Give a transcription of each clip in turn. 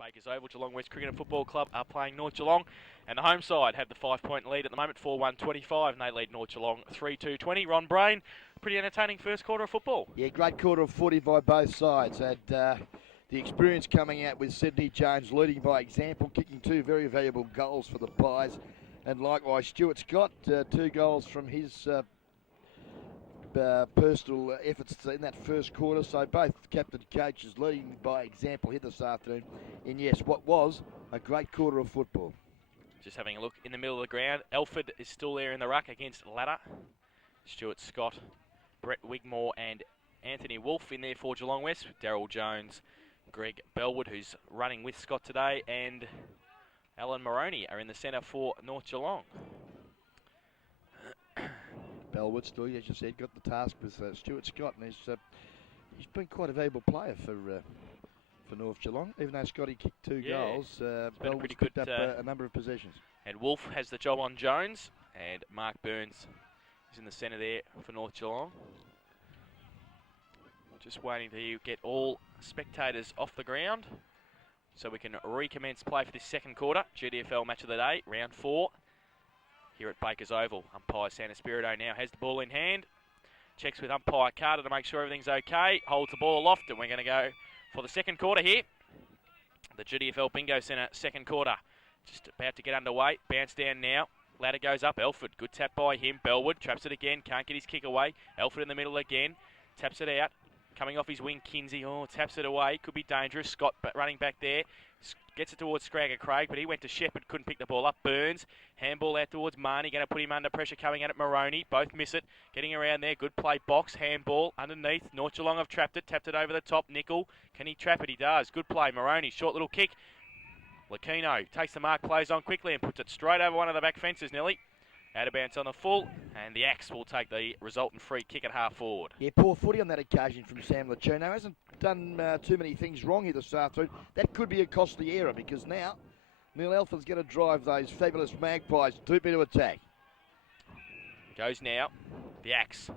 Bakers Oval, Geelong West Cricket and Football Club are playing North Geelong, and the home side have the 5-point lead at the moment, 4-1-25, and they lead North Geelong 3-2-20. Ron Brain, pretty entertaining first quarter of football. Yeah, great quarter of footy by both sides, and the experience coming out with Sydney Jones leading by example, kicking two very valuable goals for the Pies, and likewise Stuart Scott, 2 goals from his personal efforts in that first quarter. So both captain coaches leading by example here this afternoon in, yes, what was a great quarter of football. Just having a look in the middle of the ground, Elford is still there in the ruck against Ladder. Stuart Scott, Brett Wigmore and Anthony Wolfe in there for Geelong West, with Daryl Jones, Greg Bellwood, who's running with Scott today, and Alan Moroney are in the centre for North Geelong. Bellwood still, as you said, got the task with Stuart Scott, and he's been quite a valuable player for North Geelong. Even though Scotty kicked 2 goals, Bellwood's picked up a number of possessions. And Wolfe has the job on Jones, and Mark Burns is in the centre there for North Geelong. Just waiting to get all spectators off the ground so we can recommence play for this second quarter. GDFL match of the day, round 4. Here at Bakers Oval. Umpire Santa Spirito now has the ball in hand. Checks with umpire Carter to make sure everything's okay. Holds the ball aloft, and we're going to go for the second quarter here. The GDFL Bingo Centre second quarter. Just about to get underway. Bounce down now. Ladder goes up. Elford. Good tap by him. Bellwood traps it again. Can't get his kick away. Elford in the middle again. Taps it out. Coming off his wing, Kinsey. Oh, taps it away. Could be dangerous. Scott running back there. Gets it towards Scragger Craig, but he went to Shepherd, couldn't pick the ball up. Burns, handball out towards Marnie, going to put him under pressure, coming at it. Moroney, both miss it. Getting around there, good play, box, handball, underneath. North Geelong have trapped it, tapped it over the top. Nickel, can he trap it? He does. Good play, Moroney, short little kick. Lakino takes the mark, plays on quickly, and puts it straight over one of the back fences, Nelly. Out of bounds on the full, and the Axe will take the resultant free kick at half forward. Yeah, poor footy on that occasion from Sam Lacino. Hasn't done too many things wrong here this afternoon. That could be a costly error, because now Neil Elford's going to drive those fabulous Magpies deep into attack. Goes now. The Axe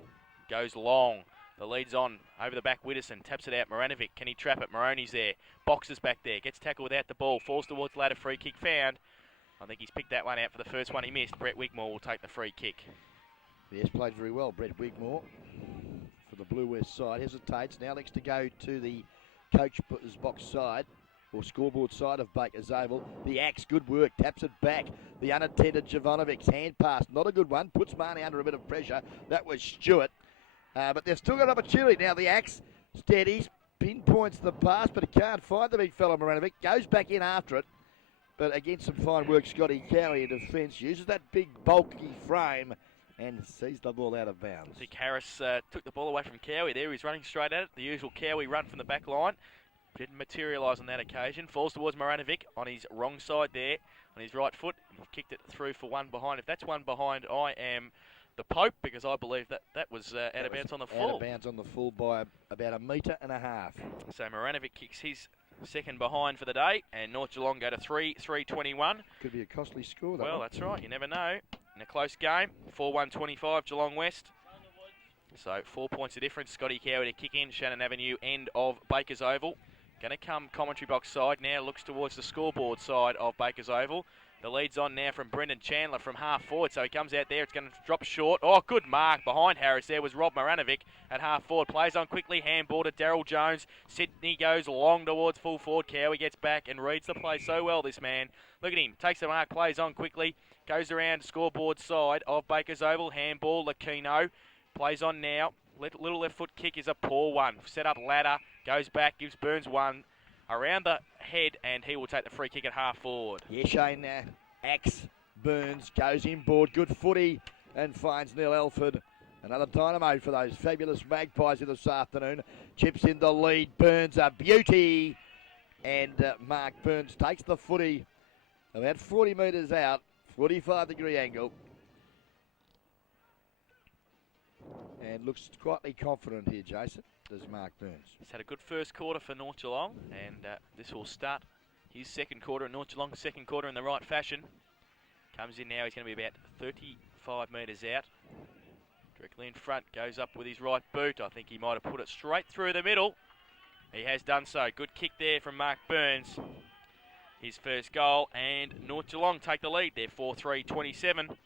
goes long. The lead's on over the back. Widdowson taps it out. Moranovic, can he trap it? Moroney's there. Boxes back there. Gets tackled without the ball. Falls towards ladder. Free kick found. I think he's picked that one out for the first one he missed. Brett Wigmore will take the free kick. Yes, played very well, Brett Wigmore, for the Blue West side. Hesitates, now likes to go to the coach's box side, or scoreboard side of Bakers Oval. The Axe, good work, taps it back. The unattended Jovanovic's hand pass, not a good one, puts Marnie under a bit of pressure. That was Stewart. But they've still got opportunity. Now the Axe steadies, pinpoints the pass, but he can't find the big fella Moranovic. Goes back in after it. But against some fine work, Scotty Cowie in defence uses that big bulky frame and sees the ball out of bounds. I think Harris took the ball away from Cowie there. He's running straight at it. The usual Cowie run from the back line. Didn't materialise on that occasion. Falls towards Moranovic on his wrong side there, on his right foot. Kicked it through for one behind. If that's one behind, I am the Pope, because I believe that was out of bounds on the full. Out of bounds on the full by about 1.5 metres. So Moranovic kicks his second behind for the day, and North Geelong go to 3-3-21. Could be a costly score, though. Well, that's right. You never know. In a close game, 4-1-25 Geelong West. So 4 points of difference. Scotty Cowie to kick in. Shannon Avenue, end of Bakers Oval. Going to come commentary box side now. Looks towards the scoreboard side of Bakers Oval. The lead's on now from Brendan Chandler from half forward, so he comes out there. It's going to drop short. Oh, good mark behind Harris. There was Rob Moranovic at half forward. Plays on quickly. Handball to Daryl Jones. Sydney goes long towards full forward. Cowie gets back and reads the play so well, this man. Look at him. Takes the mark. Plays on quickly. Goes around scoreboard side of Bakers Oval. Handball. Lakino plays on now. Little left foot kick is a poor one. Set up ladder. Goes back. Gives Burns one around the head, and he will take the free kick at half forward. Yeah, Shane, Axe Burns goes inboard, good footy, and finds Neil Elford. Another dynamo for those fabulous Magpies here this afternoon. Chips in the lead, Burns a beauty, and Mark Burns takes the footy about 40 metres out, 45-degree angle, and looks quietly confident here, Jason. Does Mark Burns. He's had a good first quarter for North Geelong, and this will start his second quarter, and North Geelong's second quarter in the right fashion. Comes in now, he's going to be about 35 metres out. Directly in front, goes up with his right boot. I think he might have put it straight through the middle. He has done so. Good kick there from Mark Burns. his first goal, and North Geelong take the lead. They're 4-3-27, and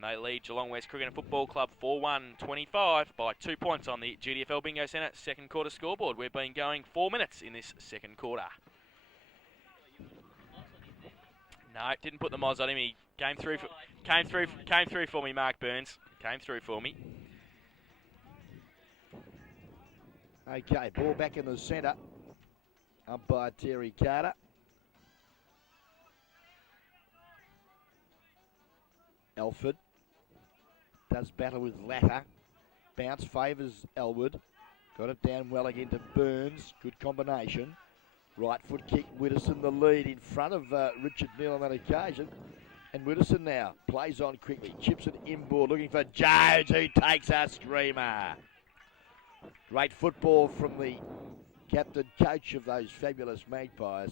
they lead Geelong West Cricket and Football Club 4-1-25 by 2 points on the GDFL Bingo Centre second quarter scoreboard. We've been going 4 minutes in this second quarter. No, didn't put the moz on him. He came through for me, Mark Burns. Came through for me. Okay, ball back in the centre. Umpire Terry Carter. Elford does battle with Latter. Bounce favours Elwood. Got it down well again to Burns. Good combination. Right foot kick. Widdowson the lead in front of Richard Neal on that occasion. And Widdowson now plays on quickly. Chips it inboard looking for Jones, who takes a screamer. Great football from the captain coach of those fabulous Magpies.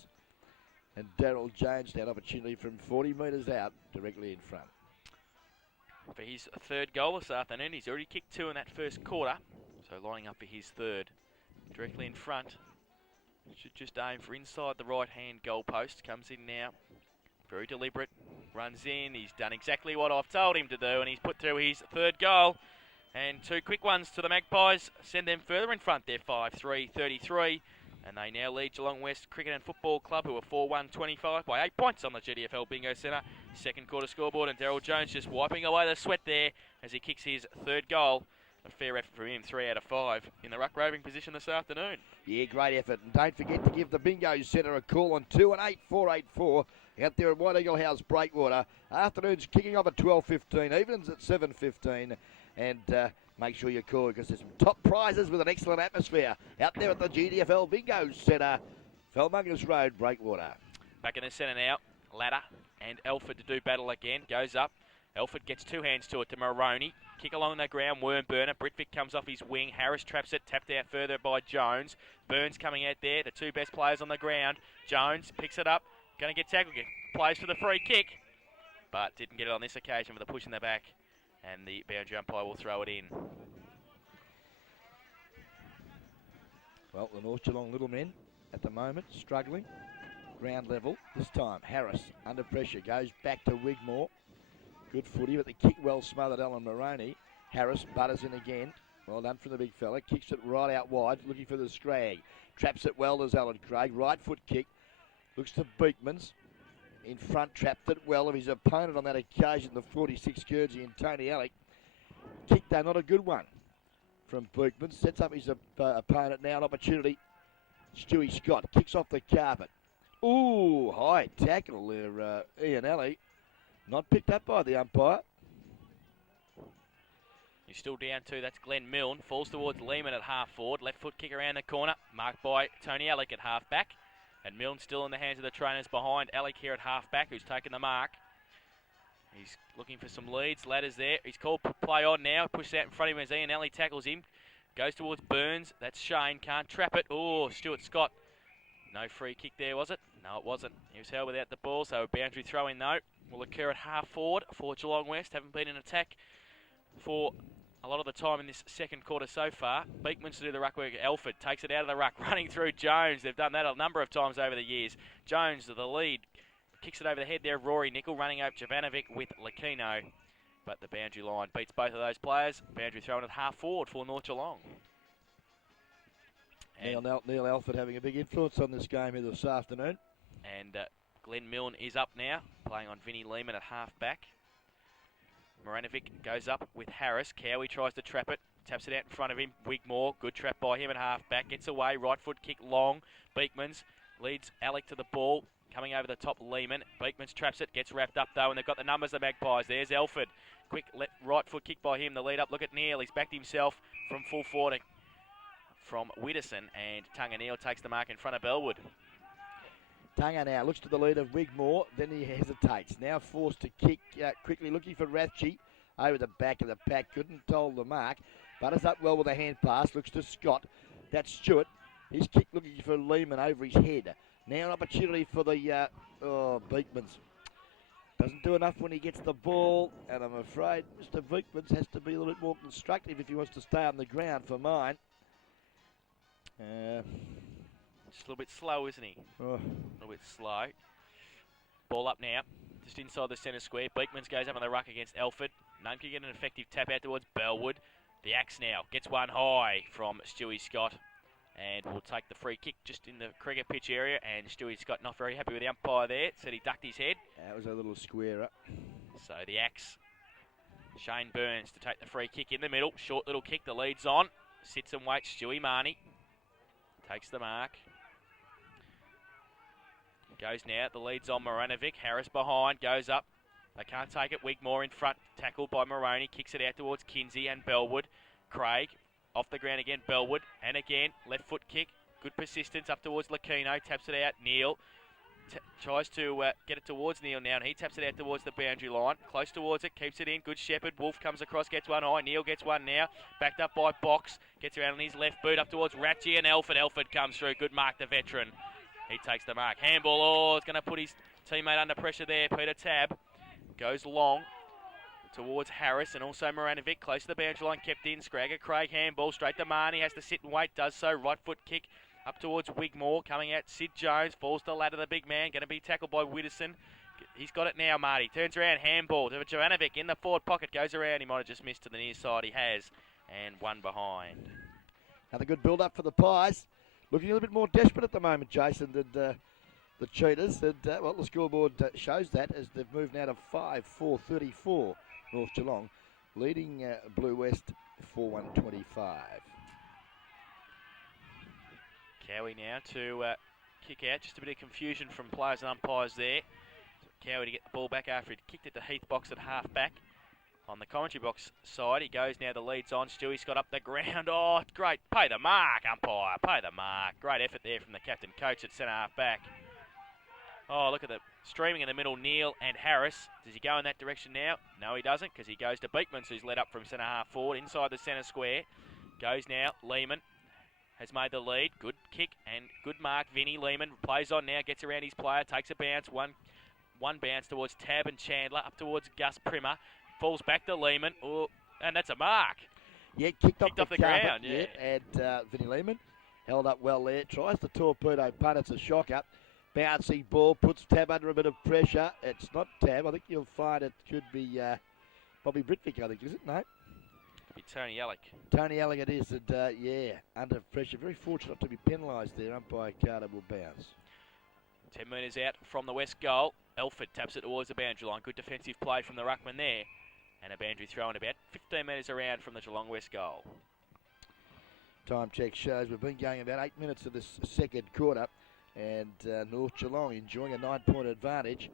And Daryl Jones had opportunity from 40 metres out directly in front. For his third goal this afternoon, he's already kicked 2 in that first quarter. So lining up for his third. Directly in front. Should just aim for inside the right-hand goal post. Comes in now. Very deliberate. Runs in. He's done exactly what I've told him to do, and he's put through his third goal. And 2 quick ones to the Magpies. Send them further in front. They're 5-3-33. And they now lead Geelong West Cricket and Football Club, who are 4-1-25 by 8 points on the GDFL Bingo Centre second quarter scoreboard. And Daryl Jones just wiping away the sweat there as he kicks his third goal. A fair effort from him, 3 out of 5 in the ruck roving position this afternoon. Yeah, great effort. And don't forget to give the Bingo Centre a call on 218-484 out there at White Eagle House, Breakwater. Afternoon's kicking off at 12:15, evenings at 7:15. And make sure you call because there's some top prizes with an excellent atmosphere out there at the GDFL Bingo Centre, Felmungus Road, Breakwater. Back in the centre now, Ladder and Elford to do battle again. Goes up. Elford gets 2 hands to it to Maroney. Kick along the ground, Wormburner. Britvic comes off his wing. Harris traps it, tapped out further by Jones. Burns coming out there, the 2 best players on the ground. Jones picks it up, going to get tackled. Plays for the free kick, but didn't get it on this occasion with a push in the back. And the boundary umpire will throw it in. Well, the North Geelong little men at the moment struggling. Ground level this time. Harris under pressure goes back to Wigmore. Good footy, but the kick well smothered Alan Maroney. Harris butters in again. Well done from the big fella. Kicks it right out wide, looking for the scrag. Traps it well as Alan Craig. Right foot kick. Looks to Beekmans. In front, trapped it well of his opponent on that occasion, the 46 Guernsey and Tony Alec. Kick though, not a good one from Beekman. Sets up his opponent now, an opportunity. Stewie Scott kicks off the carpet. Ooh, high tackle there, Ian Alley. Not picked up by the umpire. He's still down 2, that's Glenn Milne. Falls towards Lehman at half forward. Left foot kick around the corner, marked by Tony Alec at half back. And Milne still in the hands of the trainers behind Alec here at half-back, who's taken the mark. He's looking for some leads. Ladder's there. He's called play on now. Pushes out in front of him as Ian Alley tackles him. Goes towards Burns. That's Shane. Can't trap it. Oh, Stuart Scott. No free kick there, was it? No, it wasn't. He was held without the ball, so a boundary throw-in, though, will occur at half-forward for Geelong West. Haven't been in attack for a lot of the time in this second quarter so far. Beekman's to do the ruck work. Elford takes it out of the ruck, running through Jones. They've done that a number of times over the years. Jones to the lead. Kicks it over the head there. Rory Nickel running over Jovanovic with Lakino. But the boundary line beats both of those players. Boundary thrown at half forward for North Geelong. Neil Alford having a big influence on this game here this afternoon. And Glenn Milne is up now, playing on Vinnie Lehman at half back. Moranovic goes up with Harris. Cowie tries to trap it. Taps it out in front of him. Wigmore, good trap by him at half-back. Gets away, right foot kick long. Beekmans leads Alec to the ball. Coming over the top, Lehman. Beekmans traps it, gets wrapped up though, and they've got the numbers, the Magpies. There's Elford. Quick right foot kick by him. The lead up, look at Neal. He's backed himself from full forward from Widdowson, and Tunga Neal takes the mark in front of Elwood. Tunga now looks to the lead of Wigmore, then he hesitates. Now forced to kick quickly, looking for Rathje over the back of the pack. Couldn't hold the mark. Butters up well with a hand pass. Looks to Scott. That's Stewart. His kick looking for Lehman over his head. Now an opportunity for the Beekmans. Doesn't do enough when he gets the ball, and I'm afraid Mr. Beekmans has to be a little bit more constructive if he wants to stay on the ground for mine. Just a little bit slow, isn't he? Oh. A little bit slow. Ball up now, just inside the centre square. Beekmans goes up on the ruck against Elford. None can get an effective tap out towards Bellwood. The Axe now gets one high from Stewie Scott and will take the free kick just in the cricket pitch area. And Stewie Scott not very happy with the umpire there. Said he ducked his head. That was a little square up. So the Axe, Shane Burns to take the free kick in the middle. Short little kick, the lead's on. Sits and waits, Stewie Marnie. Takes the mark. Goes now, the lead's on Moranovic. Harris behind, goes up. They can't take it. Wigmore in front, tackled by Moroney. Kicks it out towards Kinsey and Bellwood. Craig off the ground again, Bellwood. And again, left foot kick. Good persistence up towards Lucchino. Taps it out, Neal. Tries to get it towards Neal now, and he taps it out towards the boundary line. Close towards it, keeps it in. Good Shepherd. Wolf comes across, gets one high. Neal gets one now. Backed up by Box. Gets around on his left boot up towards Ratchie and Elford. Elford comes through. Good mark, the veteran. He takes the mark. Handball, oh, it's going to put his teammate under pressure there. Peter Tab goes long towards Harris and also Moranovic. Close to the boundary line, kept in. Scragger, Craig, handball straight to Marnie. Has to sit and wait, does so. Right foot kick up towards Wigmore. Coming out, Sid Jones. Falls to the ladder, the big man. Going to be tackled by Widdowson. He's got it now, Marty. Turns around, handball to Jovanovic in the forward pocket. Goes around. He might have just missed to the near side. He has. And one behind. Another good build-up for the Pies. Looking a little bit more desperate at the moment, Jason, than the Cheetahs. And, well, the scoreboard shows that as they've moved now to 5-4-34 North Geelong, leading Blue West 4-1-25. Cowie now to kick out. Just a bit of confusion from players and umpires there. Cowie to get the ball back after he'd kicked it to Heath Box at half-back. On the commentary box side, he goes now, the lead's on. Stewie's got up the ground. Oh, great. Pay the mark, umpire. Pay the mark. Great effort there from the captain coach at centre half back. Oh, look at the streaming in the middle, Neal and Harris. Does he go in that direction now? No, he doesn't, because he goes to Beekmans, who's led up from centre half forward inside the centre square. Goes now, Lehman has made the lead. Good kick and good mark. Vinny Lehman plays on now, gets around his player, takes a bounce. One bounce towards Tab and Chandler, up towards Gus Primer. Falls back to Lehman, and that's a mark. Yeah, kicked off the ground. Yeah, and Vinny Lehman held up well there. Tries the torpedo punt. It's a shocker. Bouncing ball, puts Tab under a bit of pressure. It's not Tab. I think you'll find it could be Bobby Britvick, I think, is it? No? Could be Tony Alec. Tony Alec it is, and yeah, under pressure. Very fortunate to be penalised there. Umpire Carter will bounce. 10 metres out from the west goal. Elford taps it towards the boundary line. Good defensive play from the ruckman there. And a boundary throw in about 15 metres around from the Geelong West goal. Time check shows we've been going about 8 minutes of this second quarter. And North Geelong enjoying a 9-point advantage.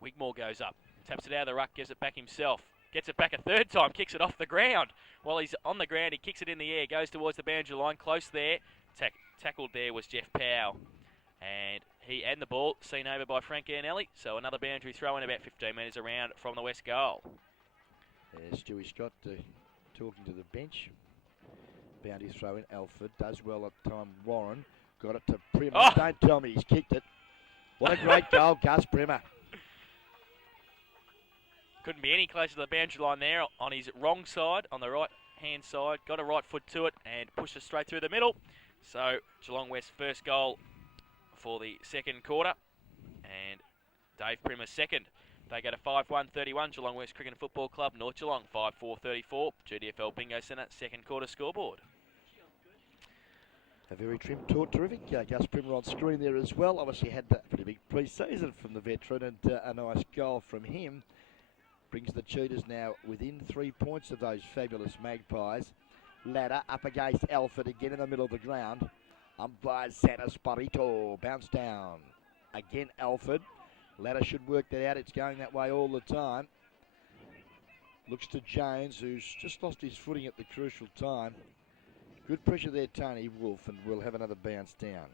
Wigmore goes up. Taps it out of the ruck, gives it back himself. Gets it back a third time, kicks it off the ground. While he's on the ground, he kicks it in the air, goes towards the boundary line, close there. Tackled there was Jeff Powell. And he and the ball seen over by Frank Anelli. So another boundary throw in about 15 metres around from the west goal. There's Stewie Scott talking to the bench. Boundary throw in. Alford does well at the time. Warren got it to Primer. Oh! Don't tell me he's kicked it. What a great goal, Gus Primer. Couldn't be any closer to the boundary line there on his wrong side, on the right-hand side. Got a right foot to it and pushed it straight through the middle. So Geelong West first goal for the second quarter, and Dave Primer second. They go to 5-1-31, Geelong West Cricket and Football Club, North Geelong 5-4-34, GDFL Bingo Centre, second quarter scoreboard. A very terrific Gus Primer on screen there as well. Obviously had a pretty big pre-season from the veteran, and a nice goal from him. Brings the Cheetahs now within 3 points of those fabulous Magpies. Ladder up against Alford again in the middle of the ground. Umpire Santa Sparito, bounce down. Again Alford. Ladder should work that out. It's going that way all the time. Looks to Jones, who's just lost his footing at the crucial time. Good pressure there, Tony Wolf, and we'll have another bounce down.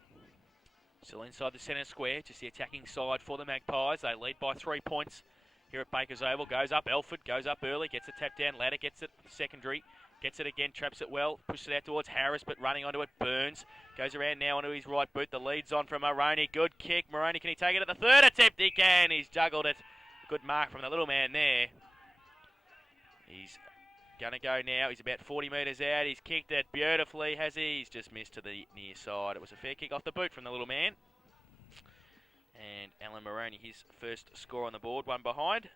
Still inside the centre square, just the attacking side for the Magpies. They lead by 3 points here at Bakers Oval. Goes up, Elford goes up early, gets a tap down. Ladder gets it secondary. Gets it again, traps it well, pushes it out towards Harris, but running onto it, Burns. Goes around now onto his right boot. The lead's on from Moroney. Good kick. Moroney, can he take it at the third attempt? He can. He's juggled it. Good mark from the little man there. He's going to go now. He's about 40 metres out. He's kicked it beautifully, has he? He's just missed to the near side. It was a fair kick off the boot from the little man. And Alan Moroney only his first score on the board, one behind.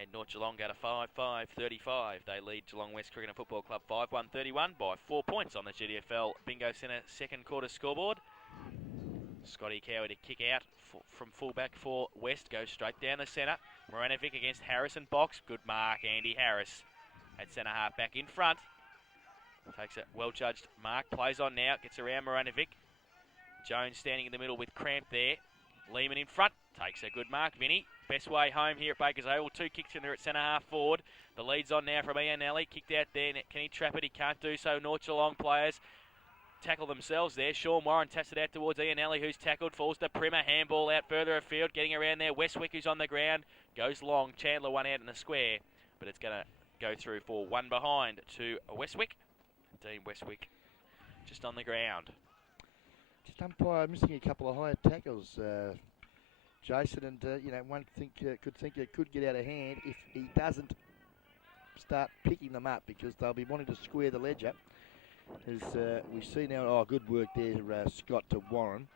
And North Geelong go to 5-5-35. They lead Geelong West Cricket and Football Club 5-1-31 by 4 points on the GDFL Bingo Centre second quarter scoreboard. Scotty Cowie to kick out from fullback for West. Goes straight down the centre. Moranovic against Harrison box. Good mark, Andy Harris. At centre half back in front. Takes a well-judged mark. Plays on now. Gets around Moranovic. Jones standing in the middle with Cramp there. Lehman in front. Takes a good mark, Vinny. Best way home here at Baker's Oval. 2 kicks in there at centre half forward. The lead's on now from Ian Alley. Kicked out there. Can he trap it? He can't do so. North Geelong players tackle themselves there. Sean Warren taps it out towards Ian Alley, who's tackled. Falls to Primer. Handball out further afield. Getting around there. Westwick, who's on the ground. Goes long. Chandler one out in the square. But it's going to go through for one behind to Westwick. Dean Westwick just on the ground. Just umpire missing a couple of higher tackles, Jason, and one could think it could get out of hand if he doesn't start picking them up, because they'll be wanting to square the ledger. As we see now, good work there, Scott to Warren.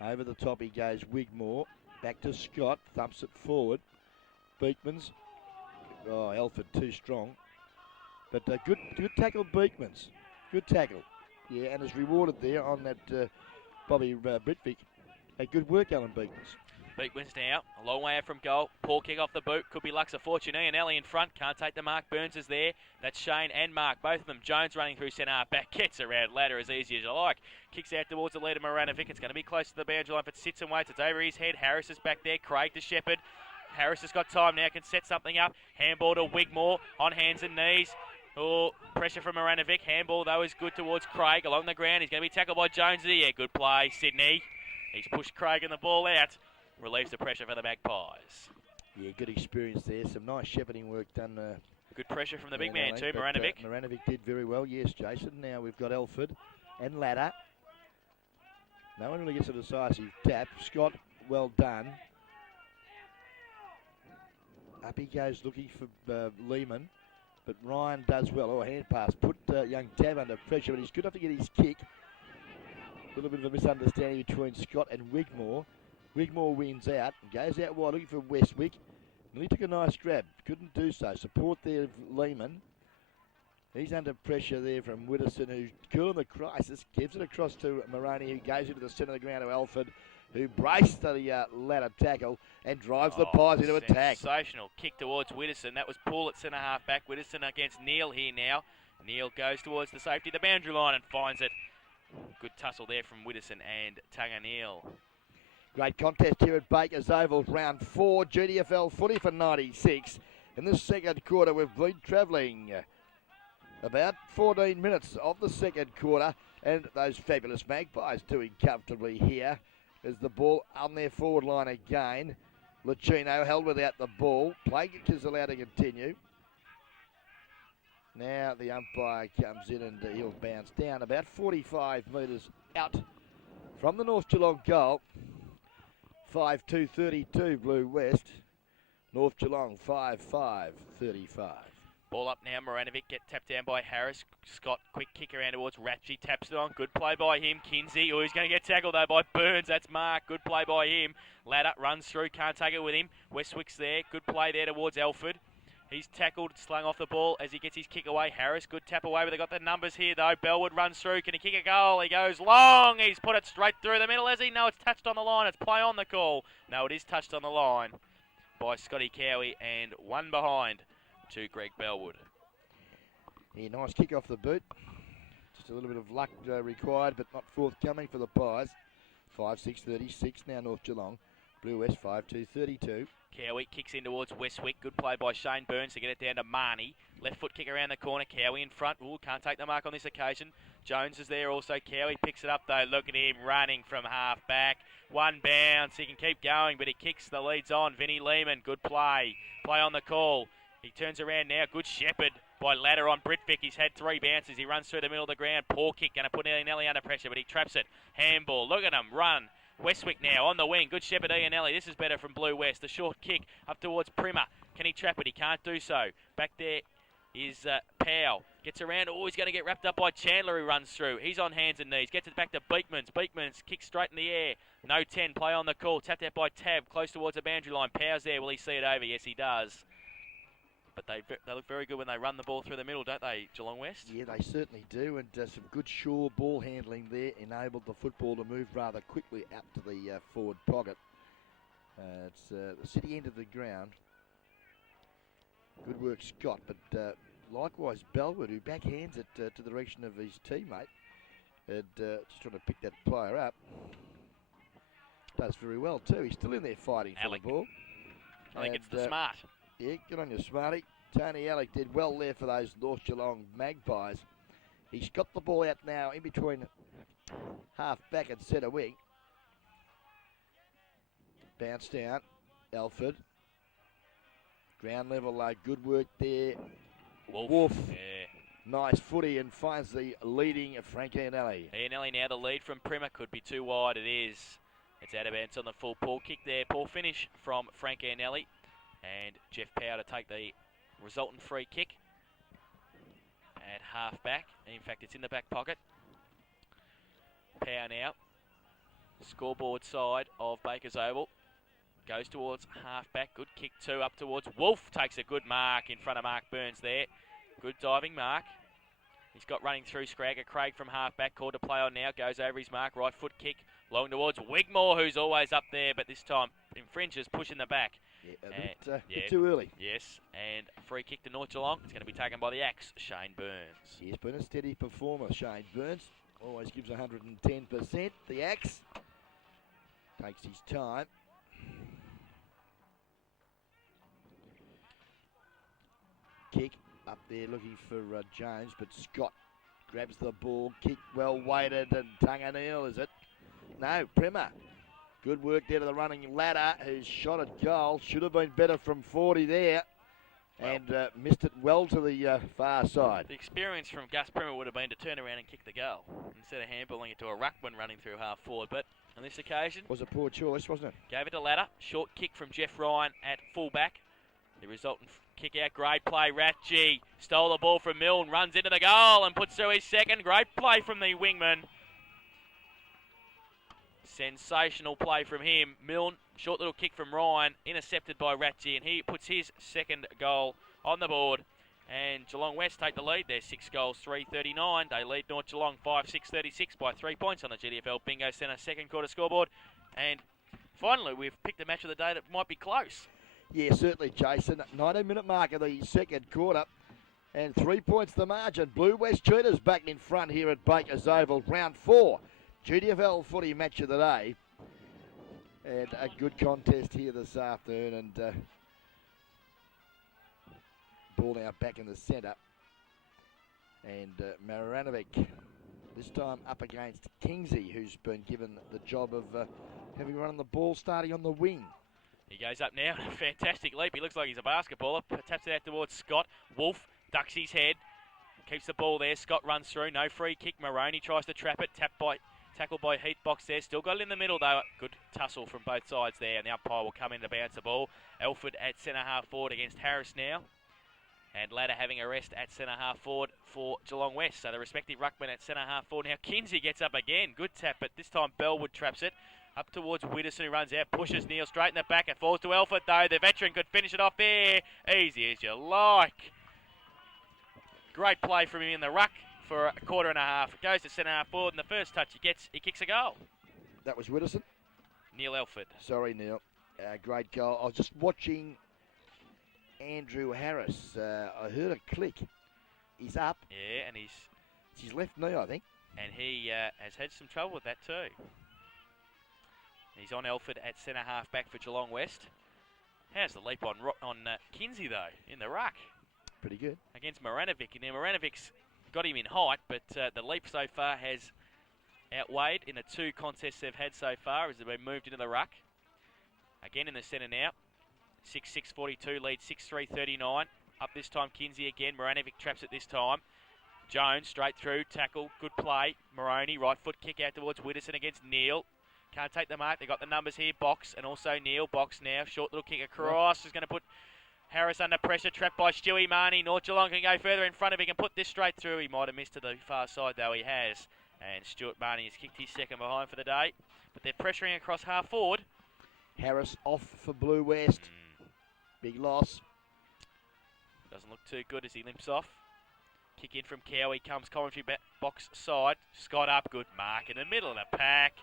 Over the top he goes, Wigmore. Back to Scott, thumps it forward. Beekmans. Alford too strong. But good tackle, Beekmans. Good tackle. Yeah, and is rewarded there on that Bobby Britvic. A good work, Alan Beekmans. Beekmans now, a long way out from goal. Poor kick off the boot. Could be Lux of Fortune. Ian Alley in front. Can't take the mark. Burns is there. That's Shane and Mark. Both of them. Jones running through centre half back. Gets around ladder as easy as you like. Kicks out towards the leader, Moranovic. It's going to be close to the boundary line. If it sits and waits, it's over his head. Harris is back there. Craig to Shepherd. Harris has got time now. Can set something up. Handball to Wigmore. On hands and knees. Pressure from Moranovic. Handball, though, is good towards Craig. Along the ground. He's going to be tackled by Jones. Yeah, good play, Sydney. He's pushed Craig and the ball out. Relieves the pressure for the Magpies. Yeah, good experience there. Some nice shepherding work done. Good pressure from the big man too, Moranovic. Moranovic did very well, yes, Jason. Now we've got Elford and Ladder. No one really gets a decisive tap. Scott, well done. Up he goes looking for Lehman. But Ryan does well. Hand pass. Put young Tab under pressure, but he's good enough to get his kick. A little bit of a misunderstanding between Scott and Wigmore. Wigmore wins out and goes out wide looking for Westwick. And he took a nice grab. Couldn't do so. Support there of Lehman. He's under pressure there from Widdowson, who's cool in the crisis. Gives it across to Moroney, who goes into the centre of the ground to Alford, who braced the ladder tackle and drives the Pies into attack. Sensational kick towards Widdowson. That was Paul at centre half back. Widdowson against Neil here now. Neil goes towards the safety, the boundary line, and finds it. Good tussle there from Widdowson and Tunga Neil. Great contest here at Baker's Oval, round 4, GDFL footy for 96. In this second quarter, we've been travelling about 14 minutes of the second quarter, and those fabulous Magpies doing comfortably here. As the ball on their forward line again. Lucchino held without the ball. Play is allowed to continue. Now the umpire comes in and he'll bounce down about 45 metres out from the North Geelong goal. 5-2-32 Blue West. North Geelong 5-5-35. Ball up now, Moranovic get tapped down by Harris. Scott, quick kick around towards Ratchie, taps it on. Good play by him. Kinsey, he's going to get tackled though by Burns. That's Mark. Good play by him. Ladder runs through, can't take it with him. Westwick's there. Good play there towards Alford. He's tackled, slung off the ball as he gets his kick away. Harris, good tap away, but they've got the numbers here though. Bellwood runs through. Can he kick a goal? He goes long. He's put it straight through the middle. Has he? No, it's touched on the line. It's play on the call. No, it is touched on the line by Scotty Cowie, and one behind to Greg Bellwood. Yeah, nice kick off the boot. Just a little bit of luck required, but not forthcoming for the Pies. 5-6-36 now North Geelong. Blue West 5-2-32. Cowie kicks in towards Westwick. Good play by Shane Burns to get it down to Marnie. Left foot kick around the corner. Cowie in front. Ooh, can't take the mark on this occasion. Jones is there also. Cowie picks it up though. Look at him running from half back. One bounce. He can keep going, but he kicks the leads on. Vinny Lehman. Good play. Play on the call. He turns around now. Good shepherd by Ladder on Britvic. He's had 3 bounces. He runs through the middle of the ground. Poor kick. Going to put Nelly under pressure, but he traps it. Handball. Look at him run. Westwick now on the wing. Good shepherd Ian Alley. This is better from Blue West. The short kick up towards Primer. Can he trap it? He can't do so. Back there is Powell. Gets around. Oh, he's going to get wrapped up by Chandler, who runs through. He's on hands and knees. Gets it back to Beekmans. Beekmans kicks straight in the air. No 10. Play on the call. Tapped out by Tab. Close towards the boundary line. Powell's there. Will he see it over? Yes, he does. But they look very good when they run the ball through the middle, don't they, Geelong West? Yeah, they certainly do, and some good sure ball handling there enabled the football to move rather quickly out to the forward pocket. It's the city end of the ground. Good work, Scott, but likewise Bellwood, who backhands it to the direction of his teammate, and just trying to pick that player up. Does very well too. He's still in there fighting for the ball. I think it's the smart. Yeah, good on you, Smarty. Tony Alec did well there for those North Geelong Magpies. He's got the ball out now in between half back and centre wing. Bounce down, Alford. Ground level, good work there. Wolf. Yeah. Nice footy and finds the leading Frank Iannelli. Iannelli now the lead from Primer. Could be too wide. It is. It's out of bounds on the full ball kick there. Poor finish from Frank Iannelli. And Jeff Power to take the resultant free kick at half back. In fact, it's in the back pocket. Power now. Scoreboard side of Baker's Oval. Goes towards half back. Good kick too up towards Wolf. Takes a good mark in front of Mark Burns there. Good diving mark. He's got running through Scragger Craig from half back. Called to play on now. Goes over his mark. Right foot kick. Long towards Wigmore, who's always up there, but this time infringes, pushing the back. Yeah, a bit too early. Yes, and a free kick to North Geelong. It's going to be taken by the Axe, Shane Burns. He's been a steady performer, Shane Burns. Always gives 110%. The Axe takes his time. Kick up there looking for Jones, but Scott grabs the ball. Kick well weighted, and Tunganeel, is it? No, Primer. Good work there to the running ladder, who's shot at goal. Should have been better from 40 there. And missed it well to the far side. The experience from Gus Primer would have been to turn around and kick the goal instead of handballing it to a ruckman running through half forward. But on this occasion, was a poor choice, wasn't it? Gave it to ladder. Short kick from Jeff Ryan at fullback. The resultant kick out, great play. Ratchie stole the ball from Milne, runs into the goal and puts through his second. Great play from the wingman. Sensational play from him. Milne, short little kick from Ryan, intercepted by Ratchie, and he puts his second goal on the board. And Geelong West take the lead. They're 6 goals, 339. They lead North Geelong 5-6-36 by 3 points on the GDFL Bingo Centre second quarter scoreboard. And finally, we've picked a match of the day that might be close. Yeah, certainly, Jason. 19-minute mark of the second quarter. And 3 points the margin. Blue West Cheetahs back in front here at Baker's Oval. Round 4. GDFL footy match of the day. And a good contest here this afternoon. And ball now back in the centre. And Maranovic this time up against Kingsey, who's been given the job of having run the ball starting on the wing. He goes up now, a fantastic leap. He looks like he's a basketballer. Taps it out towards Scott. Wolf ducks his head, keeps the ball there. Scott runs through, no free kick. Maroney tries to trap it. Tackled by Heatbox there. Still got it in the middle though. Good tussle from both sides there. And the umpire will come in to bounce the ball. Alford at centre half forward against Harris now. And Ladder having a rest at centre half forward for Geelong West. So the respective ruckman at centre half forward. Now Kinsey gets up again. Good tap, but this time Bellwood traps it. Up towards Widdowson, who runs out, pushes Neil straight in the back. It falls to Alford, though. The veteran could finish it off there. Easy as you like. Great play from him in the ruck for a quarter and a half. It goes to centre half forward, and the first touch he gets, he kicks a goal. That was Widdowson? Neil Alford. Sorry, Neil. Great goal. I was just watching Andrew Harris. I heard a click. He's up. Yeah, and it's his left knee, I think. And he has had some trouble with that too. He's on Alford at centre half back for Geelong West. How's the leap on Kinsey though in the ruck? Pretty good. Against Maranovic. And now Maranovic's got him in height, but the leap so far has outweighed in the 2 contests they've had so far as they've been moved into the ruck. Again in the centre now. 6-6-42 lead 6-3-39. Up this time Kinsey again. Maranovic traps it this time. Jones straight through, tackle, good play. Maroney, right foot kick out towards Widdowson against Neil. Can't take the mark. They've got the numbers here. Box and also Neil. Box now. Short little kick across. Is going to put Harris under pressure, trapped by Stewie Marnie. North Geelong can go further in front if he can put this straight through. He might have missed to the far side, though he has. And Stuart Marnie has kicked his second behind for the day. But they're pressuring across half forward. Harris off for Blue West. Big loss. Doesn't look too good as he limps off. Kick in from Cowie, comes commentary box side. Scott up, good mark in the middle of the pack.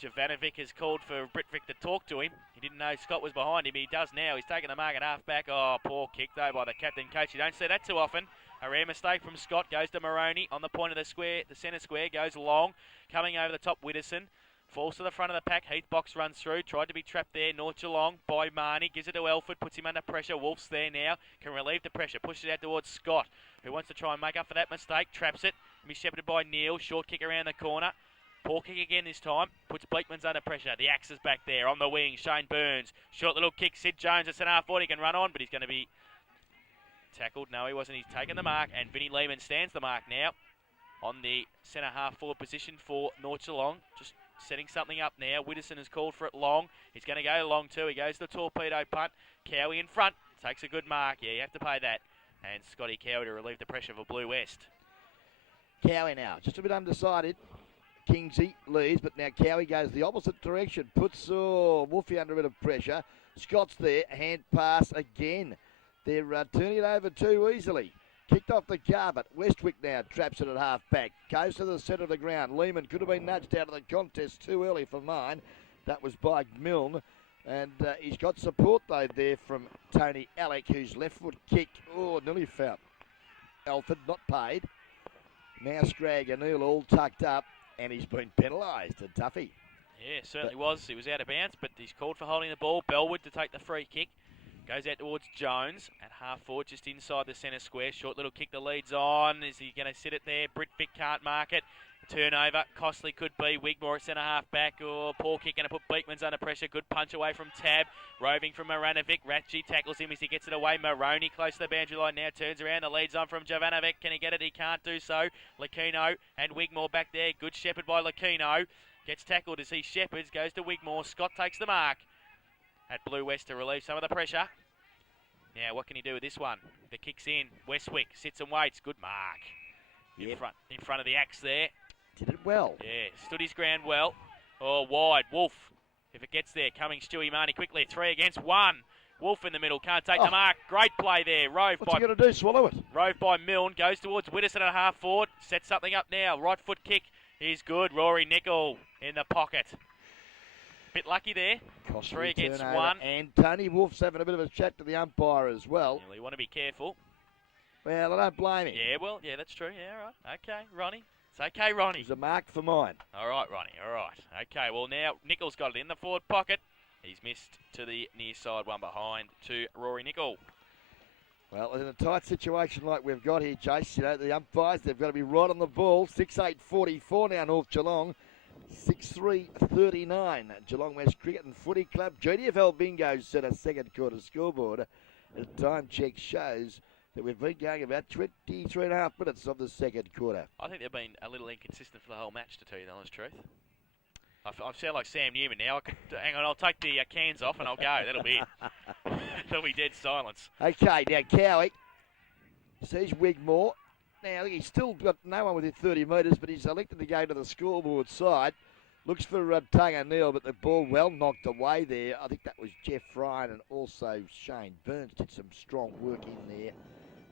Jovanovic has called for Britvic to talk to him. He didn't know Scott was behind him. He does now. He's taking the mark at half back. Oh, poor kick though by the captain coach. You don't see that too often. A rare mistake from Scott. Goes to Moroney on the point of the square. The centre square goes long. Coming over the top, Widdowson. Falls to the front of the pack. Heath Box runs through. Tried to be trapped there. North Geelong by Marnie. Gives it to Elford. Puts him under pressure. Wolf's there now. Can relieve the pressure. Pushes it out towards Scott, who wants to try and make up for that mistake. Traps it. Be shepherded by Neil. Short kick around the corner. Poor kick again this time. Puts Bleakman's under pressure. The axe is back there on the wing. Shane Burns. Short little kick. Sid Jones at centre half forward. He can run on, but he's going to be tackled. No, he wasn't. He's taken the mark, and Vinnie Lehman stands the mark now on the centre half forward position for North Geelong. Just setting something up now. Widdowson has called for it long. He's going to go long too. He goes to the torpedo punt. Cowie in front. Takes a good mark. Yeah, you have to pay that. And Scotty Cowie to relieve the pressure for Blue West. Cowie now, just a bit undecided. Kingsey leads, but now Cowie goes the opposite direction. Puts Wolfie under a bit of pressure. Scott's there. Hand pass again. They're turning it over too easily. Kicked off the carpet. Westwick now traps it at half back. Goes to the centre of the ground. Lehman could have been nudged out of the contest too early for mine. That was by Milne. And he's got support though there from Tony Alec, whose left foot kick, nearly found Alford, not paid. Now Scrag and Neil all tucked up, and he's been penalised, a toughie. Yeah, certainly was. He was out of bounds, but he's called for holding the ball. Bellwood to take the free kick. Goes out towards Jones at half forward, just inside the centre square. Short little kick the leads on. Is he going to sit it there? Britvic can't mark it. Turnover. Costly could be. Wigmore at centre half back. Poor kick going to put Beekmans under pressure. Good punch away from Tab. Roving from Moranovic. Ratchie tackles him as he gets it away. Moroney close to the boundary line now. Turns around. The lead's on from Jovanovic. Can he get it? He can't do so. Lakino and Wigmore back there. Good shepherd by Lakino. Gets tackled as he shepherds. Goes to Wigmore. Scott takes the mark at Blue West to relieve some of the pressure. Now, what can he do with this one? The kick's in. Westwick sits and waits. Good mark. In front of the axe there. Did it well. Yeah, stood his ground well. Oh, wide. Wolf, if it gets there, coming Stewie Marnie quickly. 3 against 1. Wolf in the middle, can't take the mark. Great play there. What's he going to do, swallow it? Rove by Milne, goes towards Widdowson at half forward. Sets something up now. Right foot kick is good. Rory Nicol in the pocket. Bit lucky there. Costly 3 against turnover. 1. And Tony Wolf's having a bit of a chat to the umpire as well. You want to be careful. Well, I don't blame him. Yeah, well, yeah, that's true. Yeah, all right. Okay, Ronnie. It's okay, Ronnie. It's a mark for mine. All right, Ronnie. All right. Okay, well, now Nicol's got it in the forward pocket. He's missed to the near side one behind to Rory Nicol. Well, in a tight situation like we've got here, Jace, the umpires, they've got to be right on the ball. 6-8-44 now, North Geelong. 6-3-39. Geelong West Cricket and Footy Club. GDFL Bingo set a second quarter scoreboard. The time check shows that we've been going about 23 and a half minutes of the second quarter. I think they've been a little inconsistent for the whole match, to tell you the honest truth. I sound like Sam Newman now. Hang on, I'll take the cans off and I'll go. That'll be it. There'll be dead silence. Okay, now Cowie sees Wigmore. Now, he's still got no one within 30 metres, but he's elected to go to the scoreboard side. Looks for Tunga Neal, but the ball well knocked away there. I think that was Jeff Ryan, and also Shane Burns did some strong work in there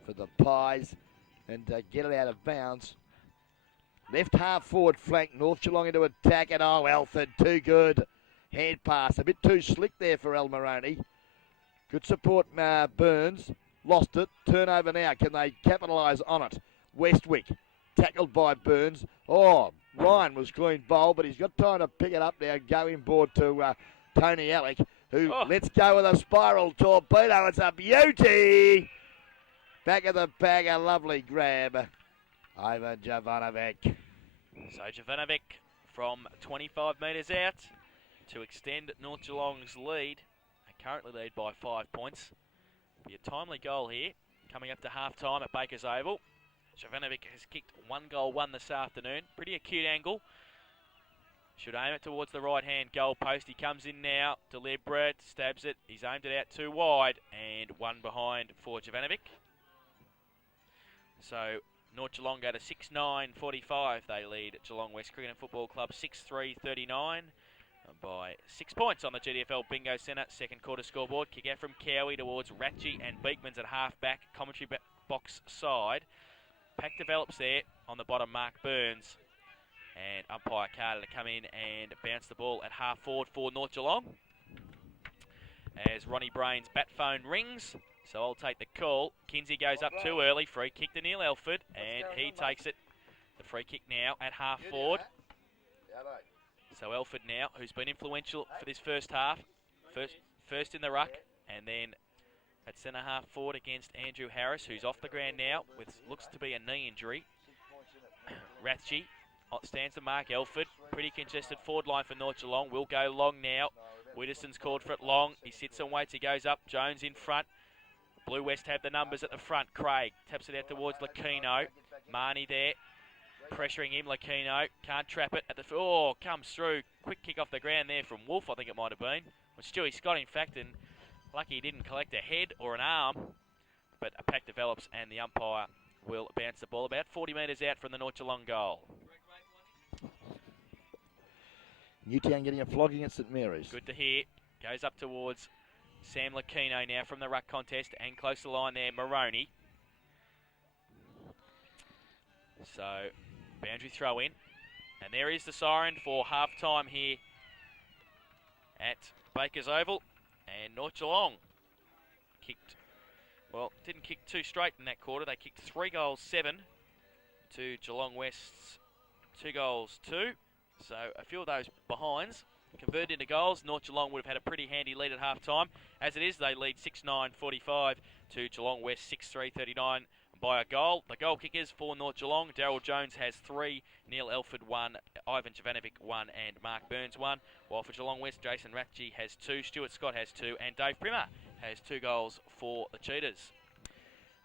for the Pies and get it out of bounds. Left half forward flank, North Geelong into attack, and Alford, too good. Hand pass, a bit too slick there for El Moroney. Good support, Burns. Lost it. Turnover now. Can they capitalise on it? Westwick, tackled by Burns. Oh, Ryan was clean bowl, but he's got time to pick it up now and go inboard to Tony Alec, who lets go with a spiral torpedo. It's a beauty. Back of the bag, a lovely grab over Jovanovic. So Jovanovic from 25 metres out to extend North Geelong's lead. They currently lead by 5 points. Be a timely goal here, coming up to half-time at Bakers Oval. Jovanovic has kicked 1 goal, 1 this afternoon. Pretty acute angle. Should aim it towards the right-hand goal post. He comes in now. Deliberate, stabs it. He's aimed it out too wide, and one behind for Jovanovic. So North Geelong go to 6-9-45. They lead Geelong West Cricket and Football Club 6-3-39 by 6 points on the GDFL Bingo Centre. Second quarter scoreboard. Kick out from Cowie towards Ratchie and Beekman's at half-back. Commentary box side. Pack develops there on the bottom. Mark Burns. And umpire Carter to come in and bounce the ball at half forward for North Geelong. As Ronnie Brain's bat phone rings, so I'll take the call. Kinsey goes up too early. Free kick to Neil Elford, and he takes it. The free kick now at half forward. So Elford now, who's been influential for this first half. First in the ruck, and then at centre half forward against Andrew Harris, who's off the ground now with looks to be a knee injury. Rathje stands to mark Elford. Pretty congested forward line for North Geelong. Will go long now. Widdowson's called for it long. He sits and waits. He goes up. Jones in front. Blue West have the numbers at the front. Craig taps it out towards Lakino. Marnie there. Pressuring him. Lakino can't trap it. At the comes through. Quick kick off the ground there from Wolf, I think it might have been. Well, Stewie Scott, in fact, and lucky he didn't collect a head or an arm. But a pack develops and the umpire will bounce the ball about 40 metres out from the North Geelong goal. Newtown getting a flogging at St Mary's. Good to hear. Goes up towards Sam Lakino now from the ruck contest and close to the line there, Moroney. So, boundary throw in. And there is the siren for half-time here at Bakers Oval. And North Geelong didn't kick two straight in that quarter. They kicked 3 goals, 7 to Geelong West's 2 goals, 2. So a few of those behinds converted into goals. North Geelong would have had a pretty handy lead at half-time. As it is, they lead 6-9-45 to Geelong West 6-3-39 by a goal. The goal kickers for North Geelong, Daryl Jones has 3, Neil Elford 1, Ivan Jovanovic 1 and Mark Burns 1. While for Geelong West, Jason Rathje has 2, Stuart Scott has 2 and Dave Primmer has 2 goals for the Cheetahs.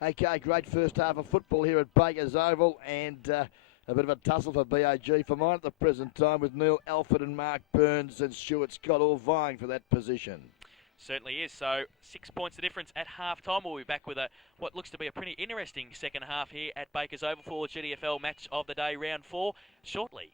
Okay, great first half of football here at Bakers Oval, and a bit of a tussle for BAG for mine at the present time, with Neil Elford and Mark Burns and Stuart Scott all vying for that position. Certainly is. So 6 points the difference at half-time. We'll be back with what looks to be a pretty interesting second half here at Bakers Oval for GDFL match of the day, round 4, shortly.